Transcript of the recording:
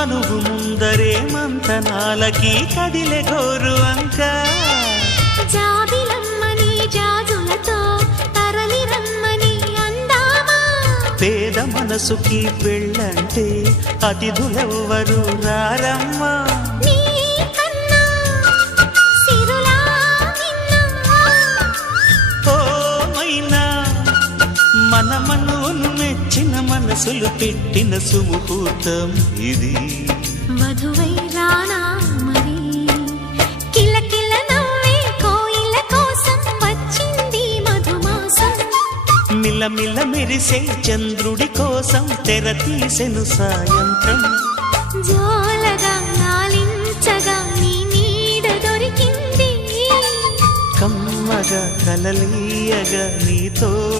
మనువు ముందరే మంతనాలకి కదిలే గోరు అంక జాబిలమ్మని జాజులతో తరలి రమ్మని అందామా పేద మనసుకి పెళ్ళంటే అతిథులెవ్వరు రారమ్మా మన మనువును మెచ్చిన మనసులు పెట్టిన సుముహూర్తం ఇది మధువై రానా మరి కిలకిల నవ్వే కోయిల కోసం వచ్చింది మధుమాసం మిలమిల మెరిసే చంద్రుడి కోసం తెర తీసెను సాయంత్రం జోలగా నాలించగా నీ నీడ దొరికింది కమ్మగా కలలీయగా నీతో